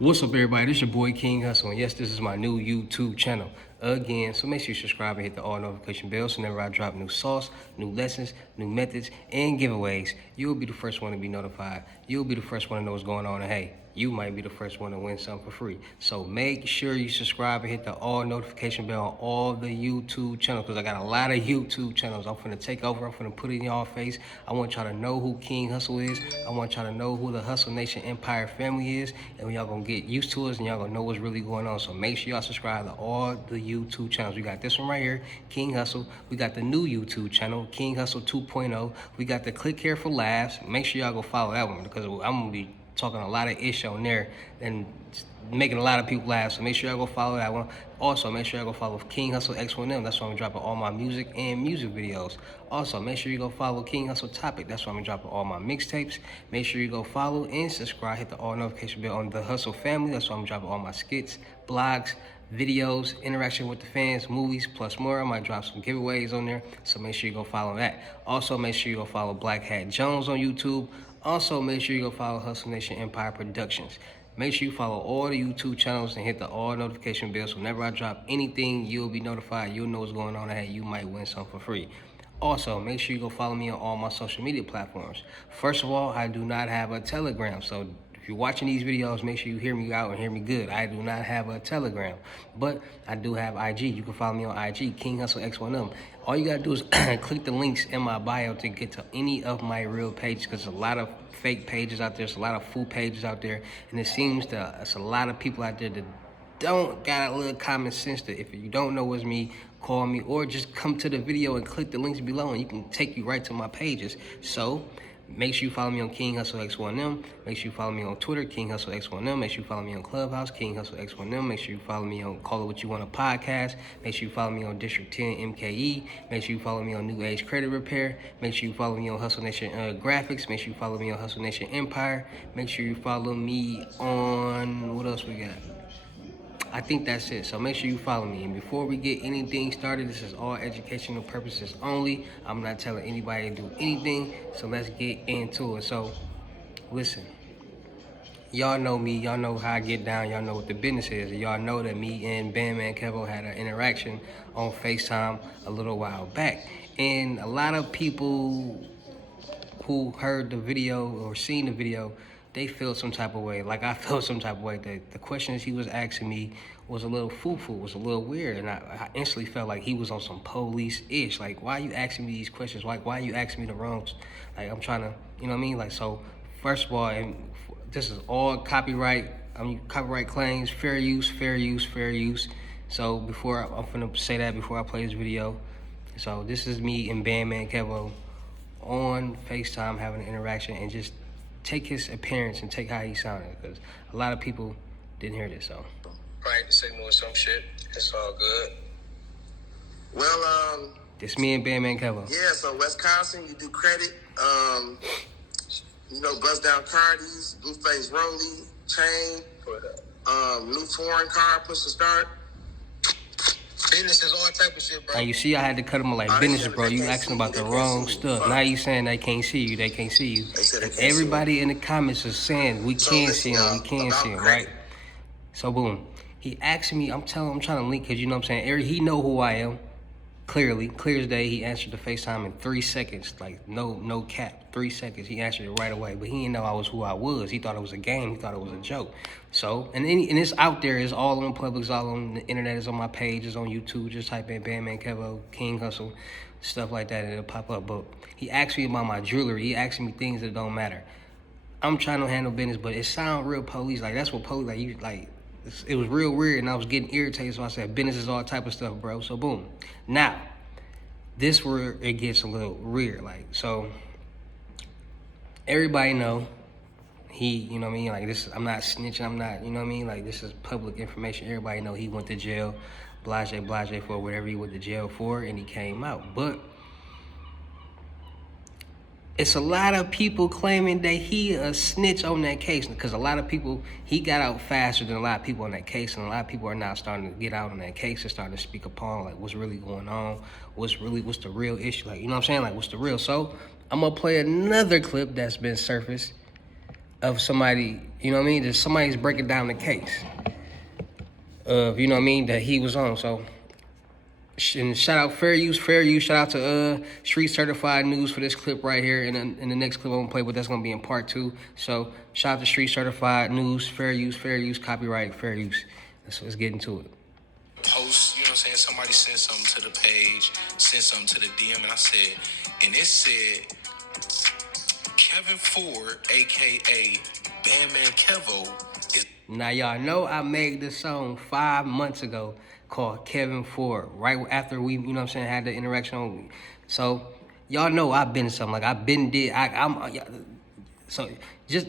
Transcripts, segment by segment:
What's up, everybody? This your boy King Hussle, and yes, this is my new YouTube channel again. So make sure you subscribe and hit the all notification bell so whenever I drop new sauce, new lessons, new methods, and giveaways, you'll be the first one to be notified. You'll be the first one to know what's going on, and hey, you might be the first one to win something for free. So make sure you subscribe and hit the all notification bell on all the YouTube channels, because I got a lot of YouTube channels. I'm finna take over. I'm finna put it in y'all face. I want y'all to know who King Hussle is. I want y'all to know who the Hussle Nation Empire family is, and y'all gonna get used to us and y'all gonna know what's really going on. So make sure y'all subscribe to all the YouTube channels. We got this one right here, King Hussle. We got the new YouTube channel, King Hussle 2.0. We got the Click Here for Laughs. Make sure y'all go follow that one, because I'm gonna be talking a lot of ish on there and making a lot of people laugh. So make sure y'all go follow that one. Also, make sure y'all go follow King Hussle X1M. That's where I'm dropping all my music and music videos. Also, make sure you go follow King Hussle Topic. That's where I'm dropping all my mixtapes. Make sure you go follow and subscribe. Hit the all notification bell on the Hussle family. That's where I'm dropping all my skits, blogs, videos, interaction with the fans, movies, plus more. I might drop some giveaways on there, so make sure you go follow that. Also, make sure you go follow Black Hat Jones on YouTube. Also, make sure you go follow Hussle Nation Empire Productions. Make sure you follow all the YouTube channels and hit the all notification bell, so whenever I drop anything, you'll be notified. You'll know what's going on, and hey, you might win something for free. Also, make sure you go follow me on all my social media platforms. First of all, I do not have a Telegram, so if you're watching these videos, make sure you hear me out and hear me good. I do not have a Telegram, but I do have IG. You can follow me on IG, King Hussle X1M. All you gotta do is click the links in my bio to get to any of my real pages, because there's a lot of fake pages out there. There's a lot of fool pages out there, and it seems that there's a lot of people out there that don't got a little common sense that if you don't know it's me, call me, or just come to the video and click the links below and you can take you right to my pages. So make sure you follow me on King Hussle X1M. Make sure you follow me on Twitter, King Hussle X1M. Make sure you follow me on Clubhouse, King Hussle X1M. Make sure you follow me on Call It What You Want a podcast. Make sure you follow me on District 10 MKE. Make sure you follow me on New Age Credit Repair. Make sure you follow me on Hussle Nation Graphics. Make sure you follow me on Hussle Nation Empire. Make sure you follow me on, what else we got? I think that's it. So make sure you follow me. And before we get anything started, this is all educational purposes only. I'm not telling anybody to do anything. So let's get into it. So listen, y'all know me. Y'all know how I get down. Y'all know what the business is. Y'all know that me and BandMan Kevo had an interaction on FaceTime a little while back. And a lot of people who heard the video or seen the video, they feel some type of way. Like I felt some type of way. The questions he was asking me was a little foo-foo, was a little weird. And I instantly felt like he was on some police-ish. Like, why are you asking me these questions? Like, why are you asking me the wrongs? Like, I'm trying to, you know what I mean? Like, so, first of all, and this is all copyright claims, fair use, fair use, fair use. So before, I'm gonna say that before I play this video. So this is me and BandMan Kevo on FaceTime having an interaction, and just take his appearance and take how he sounded, because a lot of people didn't hear this. So Right, signal or some shit. It's all good. Well, this me and BandMan Kevo. Yeah, so Wisconsin, you do credit. Bust down cardies, Blueface Rollie, chain, new foreign car, push to start. Business is all type of shit, bro. Now you see I had to cut him like, business, bro. You asking about the wrong stuff. Now you saying they can't see you, they can't see you. Everybody in the comments is saying we can't see him, we can't see him, right? So boom. He asked me, I'm trying to link, because you know what I'm saying, he know who I am. Clearly, clear as day, he answered the FaceTime in 3 seconds. Like, no cap, 3 seconds. He answered it right away, but he didn't know I was who I was. He thought it was a game. He thought it was a joke. So, and it's out there. It's all on public. It's all on the internet. It's on my page. It's on YouTube. Just type in BandMan Kevo, King Hussle, stuff like that, and it'll pop up. But he asked me about my jewelry. He asked me things that don't matter. I'm trying to handle business, but it sound real police. Like, that's what police, like, you, like, it was real weird, and I was getting irritated, so I said, business is all type of stuff, bro. So, boom. Now, this where it gets a little weird. Like, so, everybody know he, you know what I mean? Like, this, I'm not snitching. I'm not, you know what I mean? Like, this is public information. Everybody know he went to jail, blase for whatever he went to jail for, and he came out. But it's a lot of people claiming that he a snitch on that case, because a lot of people, he got out faster than a lot of people on that case, and a lot of people are now starting to get out on that case and starting to speak upon like what's really going on, what's the real issue, like, you know what I'm saying, like what's the real. So I'm gonna play another clip that's been surfaced of somebody, you know what I mean? That somebody's breaking down the case of, you know what I mean, that he was on. So, and shout out Fair Use. Shout out to Street Certified News for this clip right here. And in the next clip I'm gonna play, but that's gonna be in part 2. So shout out to Street Certified News, Fair Use, copyright, Fair Use. Let's get into it. Post, you know what I'm saying? Somebody sent something to the page, sent something to the DM, and I said, and it said, Kevin Ford, aka BandMan Kevo, is. Now y'all know I made this song 5 months ago called Kevin Ford, right after we, you know what I'm saying, had the interaction on. So y'all know I've been something, like I've been so just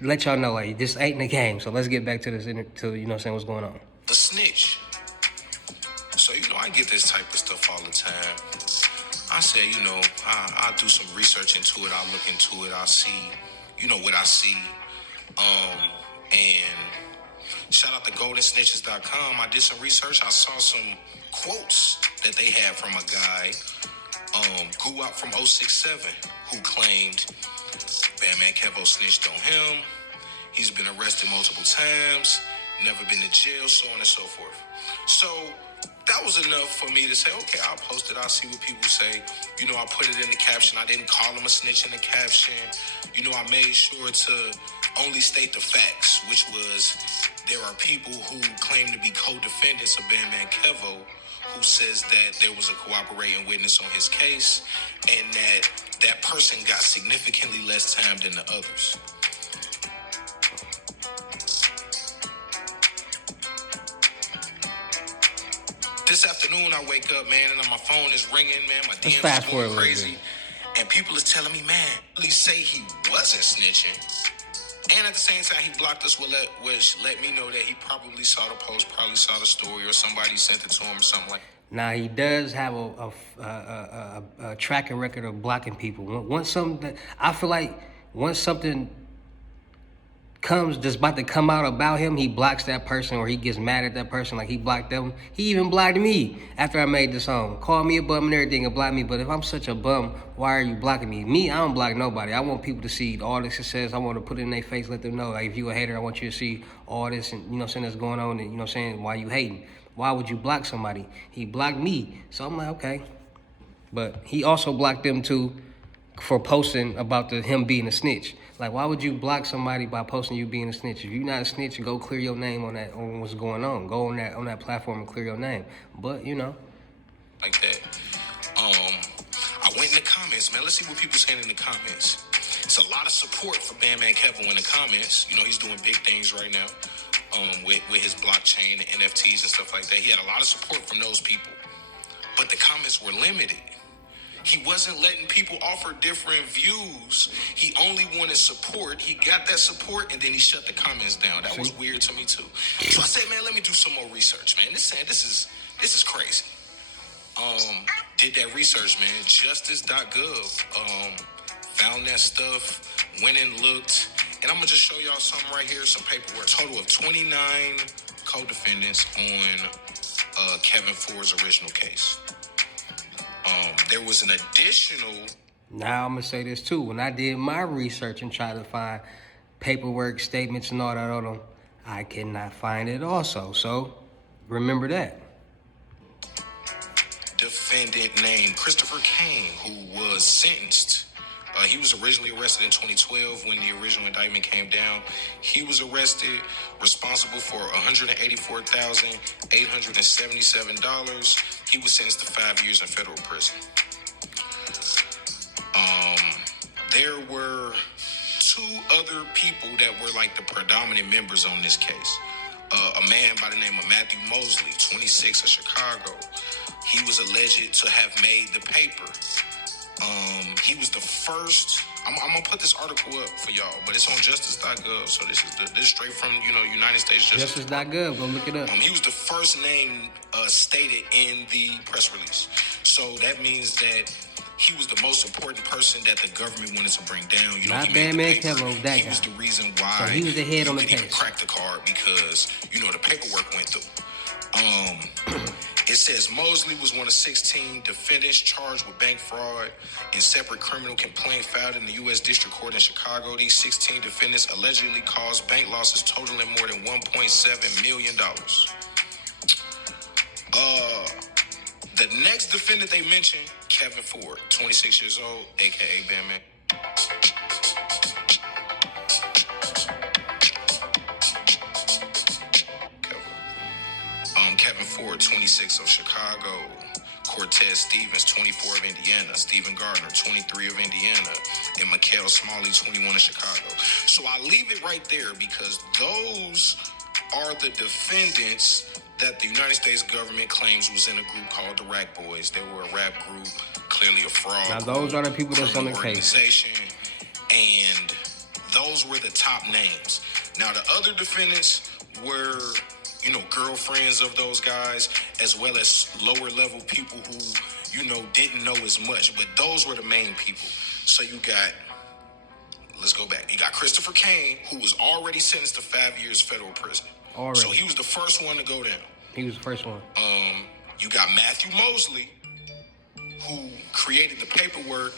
let y'all know, like, this ain't the game. So let's get back to this, to, you know what I'm saying, what's going on. A snitch. So, you know, I get this type of stuff all the time. I say, you know, I'll do some research into it. I'll look into it. I'll see, you know, what I see. And shout out to GoldenSnitches.com. I did some research. I saw some quotes that they had from a guy, Guwap from 067, who claimed BandMan Kevo snitched on him. He's been arrested multiple times, never been to jail, so on and so forth. So that was enough for me to say, okay, I'll post it. I'll see what people say. You know, I put it in the caption. I didn't call him a snitch in the caption. You know, I made sure to only state the facts, which was there are people who claim to be co-defendants of BandMan Kevo who says that there was a cooperating witness on his case and that person got significantly less time than the others. This afternoon, I wake up, man, and my phone is ringing, man. My DMs is going crazy. And people is telling me, man, please say he wasn't snitching. And at the same time, he blocked us, which let me know that he probably saw the post, probably saw the story, or somebody sent it to him or something like that. Now, he does have a tracking record of blocking people. Once something comes that's about to come out about him, he blocks that person, or he gets mad at that person, like he blocked them. He even blocked me after I made the song. Called me a bum and everything and blocked me. But if I'm such a bum, why are you blocking me? Me, I don't block nobody. I want people to see all the success. I want to put it in their face, let them know, like, if you a hater, I want you to see all this, and, you know what I'm saying, that's going on, and, you know what I'm saying, why you hating. Why would you block somebody? He blocked me. So I'm like, okay. But he also blocked them too for posting about him being a snitch. Like, why would you block somebody by posting you being a snitch? If you're not a snitch, go clear your name on what's going on. Go on that platform and clear your name. But, you know. Like that. I went in the comments, man. Let's see what people saying in the comments. It's a lot of support for BandMan Kevo in the comments. You know, he's doing big things right now with his blockchain and NFTs and stuff like that. He had a lot of support from those people. But the comments were limited. He wasn't letting people offer different views. He only wanted support. He got that support, and then he shut the comments down. That was weird to me too. So I said, man, let me do some more research, man. This is crazy. Did that research, man. Justice.gov. Found that stuff. Went and looked. And I'm gonna just show y'all something right here. Some paperwork. Total of 29 co-defendants on Kevin Ford's original case. There was an additional. Now I'm gonna say this too. When I did my research and tried to find paperwork, statements, and all that on them, I cannot find it also. So remember that. Defendant named Christopher Kane, who was sentenced. He was originally arrested in 2012 when the original indictment came down. He was arrested, responsible for $184,877. He was sentenced to 5 years in federal prison. There were two other people that were like the predominant members on this case. A man by the name of Matthew Mosley, 26, of Chicago. He was alleged to have made the paper. He was the first. I'm gonna put this article up for y'all, but it's on justice.gov. So this is straight from United States Justice. Justice.gov. Go look it up. He was the first name stated in the press release. So that means that he was the most important person that the government wanted to bring down. Not BandMan Kevo, that guy. He was the reason why. So he was the head on the case. case. Crack the card because the paperwork went through. It says Mosley was one of 16 defendants charged with bank fraud in separate criminal complaint filed in the U.S. District Court in Chicago. These 16 defendants allegedly caused bank losses totaling more than $1.7 million. The next defendant they mentioned, Kevin Ford, 26 years old, a.k.a. BandMan. Kevin Ford, 26 of Chicago. Cortez Stevens, 24 of Indiana. Stephen Gardner, 23 of Indiana. And Mikael Smalley, 21 of Chicago. So I leave it right there because those are the defendants that the United States government claims was in a group called the Rack Boys. They were a rap group, clearly a fraud. Now those are the people that's on the case. And those were the top names. Now the other defendants were, you know, girlfriends of those guys, as well as lower level people who, you know, didn't know as much. But those were the main people. So you got, let's go back. You got Christopher Kane, who was already sentenced to 5 years federal prison. Already. So he was the first one to go down. He was the first one. You got Matthew Mosley, who created the paperwork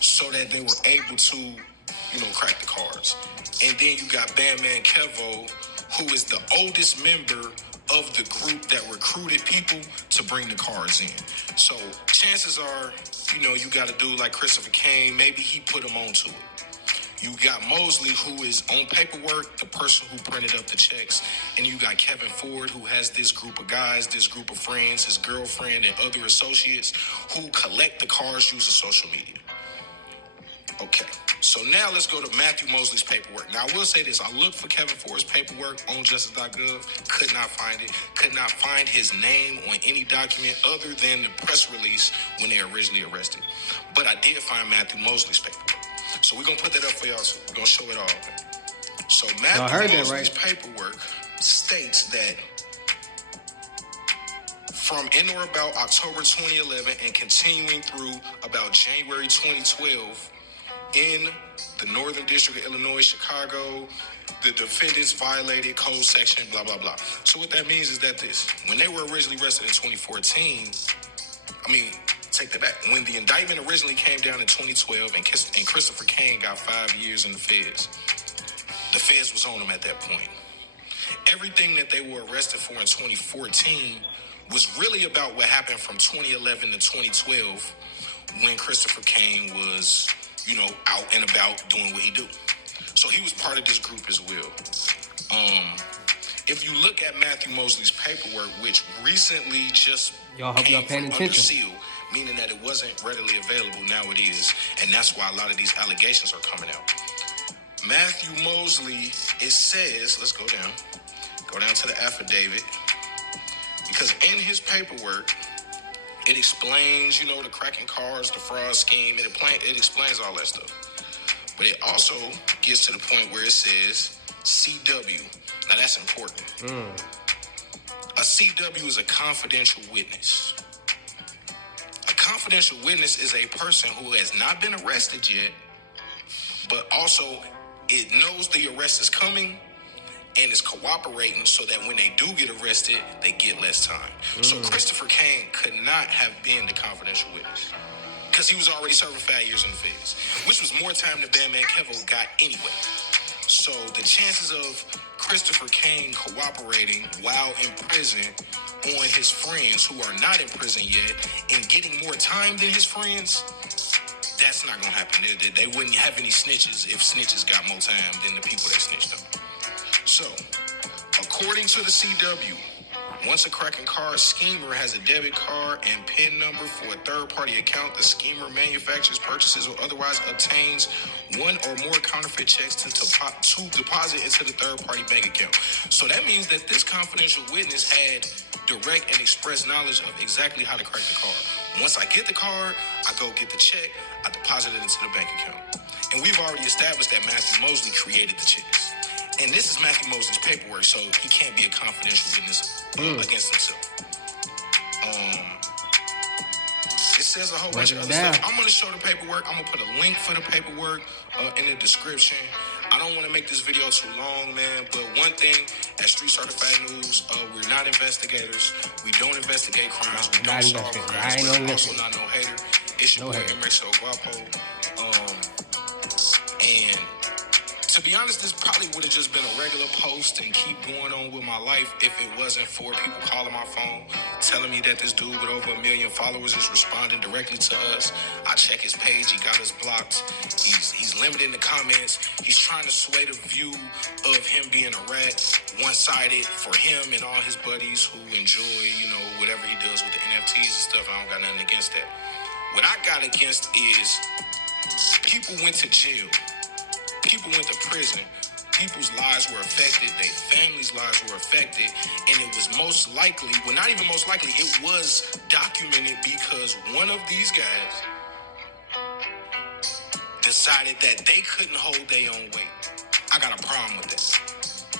so that they were able to, you know, crack the cards. And then you got BandMan Kevo, who is the oldest member of the group that recruited people to bring the cards in. So chances are, you know, you got a dude like Christopher Kane, maybe he put him onto it. You got Mosley, who is on paperwork, the person who printed up the checks. And you got Kevin Ford, who has this group of guys, this group of friends, his girlfriend and other associates who collect the cards using social media. Okay, so now let's go to Matthew Mosley's paperwork. Now, I will say this. I looked for Kevin Ford's paperwork on justice.gov, could not find it, could not find his name on any document other than the press release when they originally arrested. But I did find Matthew Mosley's paperwork. So we're going to put that up for y'all, so we're going to show it all. So Matthew Mosley's paperwork states that from in or about October 2011 and continuing through about January 2012, in the Northern District of Illinois, Chicago, the defendants violated code section, blah, blah, blah. So what that means is that when they were originally arrested in 2014, take that back. When the indictment originally came down in 2012 and Christopher Kane got 5 years in the feds was on him at that point. Everything that they were arrested for in 2014 was really about what happened from 2011 to 2012 when Christopher Kane was, you know, out and about doing what he do. So he was part of this group as well. If you look at Matthew Mosley's paperwork, which recently just came from under seal, meaning that it wasn't readily available, now it is, and that's why a lot of these allegations are coming out. Matthew Mosley, it says, let's go down to the affidavit, because in his paperwork, it explains, you know, the cracking cards, the fraud scheme. It explains all that stuff. But it also gets to the point where it says CW. Now, that's important. A CW is a confidential witness. A confidential witness is a person who has not been arrested yet, but also it knows the arrest is coming and is cooperating so that when they do get arrested, they get less time. So Christopher Kane could not have been the confidential witness because he was already serving 5 years in the feds, which was more time than BandMan Kevo got anyway. So the chances of Christopher Kane cooperating while in prison on his friends who are not in prison yet and getting more time than his friends, that's not going to happen. They wouldn't have any snitches if snitches got more time than the people that snitched up. So, according to the CW, once a cracking card schemer has a debit card and PIN number for a third-party account, the schemer manufactures, purchases, or otherwise obtains one or more counterfeit checks to deposit into the third-party bank account. So that means that this confidential witness had direct and express knowledge of exactly how to crack the card. Once I get the card, I go get the check, I deposit it into the bank account. And we've already established that Matthew Mosley created the checks. And this is Matthew Mosley's paperwork, so he can't be a confidential witness against himself. It says a whole bunch of other stuff. I'm going to show the paperwork. I'm going to put a link for the paperwork in the description. I don't want to make this video too long, man, but one thing, At Street Certified News, we're not investigators. We don't investigate crimes. We Not don't solve investigator. crimes. I ain't no We're also investigator. not no hater. It's your No boy hater. Emerson Guapo. And to be honest, this probably would have just been a regular post and keep going on with my life if it wasn't for people calling my phone, telling me that this dude with over 1 million followers is responding directly to us. I check his page, he got us blocked. He's limiting the comments. He's trying to sway the view of him being a rat, one-sided for him and all his buddies who enjoy, whatever he does with the NFTs and stuff. I don't got nothing against that. What I got against is people went to jail. People went to prison. People's lives were affected. Their families' lives were affected. And it was most likely, well, not even most likely, it was documented because one of these guys decided that they couldn't hold their own weight. I got a problem with that.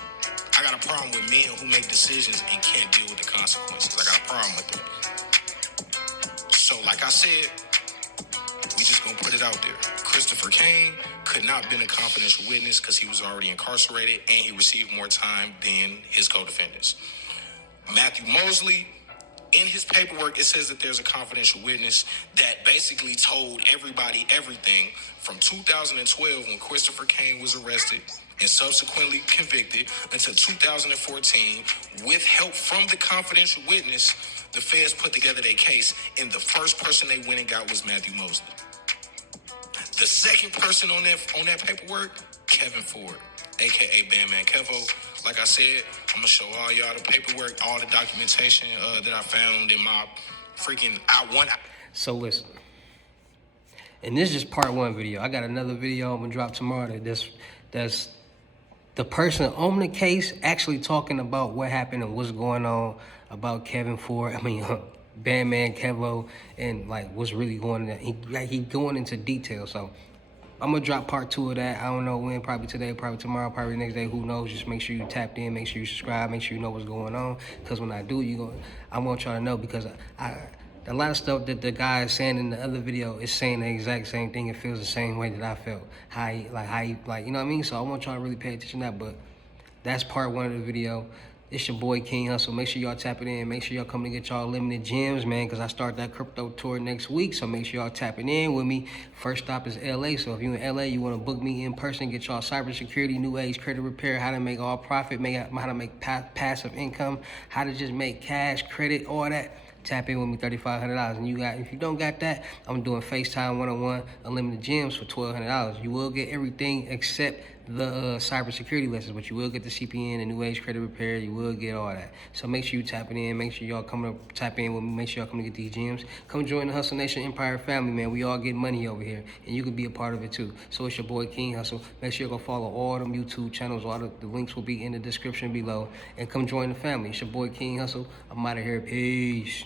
I got a problem with men who make decisions and can't deal with the consequences. I got a problem with that. So, like I said, we just gonna put it out there. Christopher Kane could not been a confidential witness because he was already incarcerated and he received more time than his co-defendants. Matthew Mosley, in his paperwork, it says that there's a confidential witness that basically told everybody everything from 2012 when Christopher Kane was arrested and subsequently convicted until 2014 with help from the confidential witness. The feds put together their case, and the first person they went and got was Matthew Mosley. The second person on that paperwork, Kevin Ford, aka BandMan Kevo. Like I said, I'm gonna show all y'all the paperwork, all the documentation that I found in my freaking So listen, and this is just part one video. I got another video I'm gonna drop tomorrow that's the person on the case actually talking about what happened and what's going on about Kevin Ford. BandMan Kevo and like what's really going on. He going into detail. So I'm gonna drop part 2 of that. I don't know when, probably today, probably tomorrow, probably the next day, who knows. Just make sure you tapped in, make sure you subscribe, make sure you know what's going on. Because when I do, I want y'all to know, because a lot of stuff that the guy is saying in the other video is saying the exact same thing. It feels the same way that I felt. How he, you know what I mean? So I want y'all to really pay attention to that. But that's part 1 of the video. It's your boy King Hussle. Make sure y'all tap it in. Make sure y'all come to get y'all limited gems, man, because I start that crypto tour next week. So make sure y'all tapping in with me. First stop is LA. So if you in LA, you want to book me in person, get y'all cybersecurity, new age credit repair, how to make all profit, how to make passive income, how to just make cash, credit, all that. Tap in with me, $3,500. And if you don't got that, I'm doing FaceTime 1-on-1 unlimited gems for $1,200. You will get everything except the cybersecurity lessons, but you will get the CPN and new age credit repair. You will get all that. So make sure you tap it in. Make sure y'all come to tap in with me. Make sure y'all come to get these gems. Come join the Hustle Nation Empire family, man. We all get money over here, and you can be a part of it too. So it's your boy King Hussle. Make sure you go follow all them YouTube channels. All the links will be in the description below, and come join the family. It's your boy King Hussle. I'm out of here. Peace.